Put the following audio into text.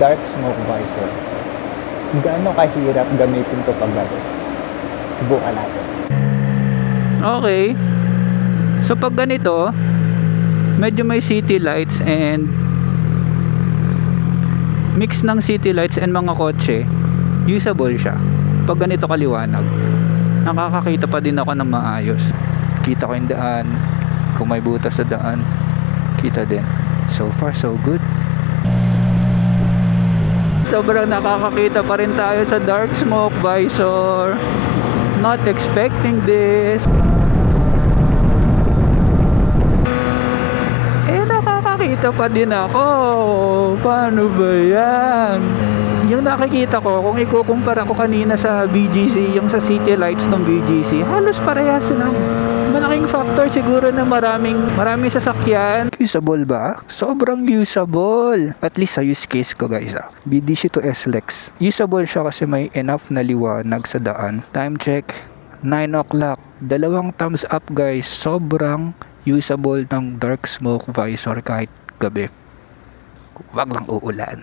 dark smoke visor. Gaano kahirap gamitin to pag gabi? Subukan natin. Okay. So pag ganito, medyo may city lights and mix ng city lights and mga kotse, usable siya. Pag ganito kaliwanag, nakakakita pa din ako ng maayos. Kita ko yung daan, kung may butas sa daan, kita din. So far so good. Sobrang nakakakita pa rin tayo sa dark smoke visor. Not expecting this. Nakakakita pa din ako. Paano ba yan? Yung nakikita ko, kung ikukumpara ko kanina sa BGC, yung sa city lights ng BGC, halos parehas lang. Malaking factor siguro na maraming sasakyan. Usable ba? Sobrang usable. At least sa use case ko guys. BDC to SLEX. Usable siya kasi may enough na liwanag sa daan. Time check, 9 o'clock. 2 thumbs up guys. Sobrang usable ng dark smoke visor kahit gabi. Wag lang uulan.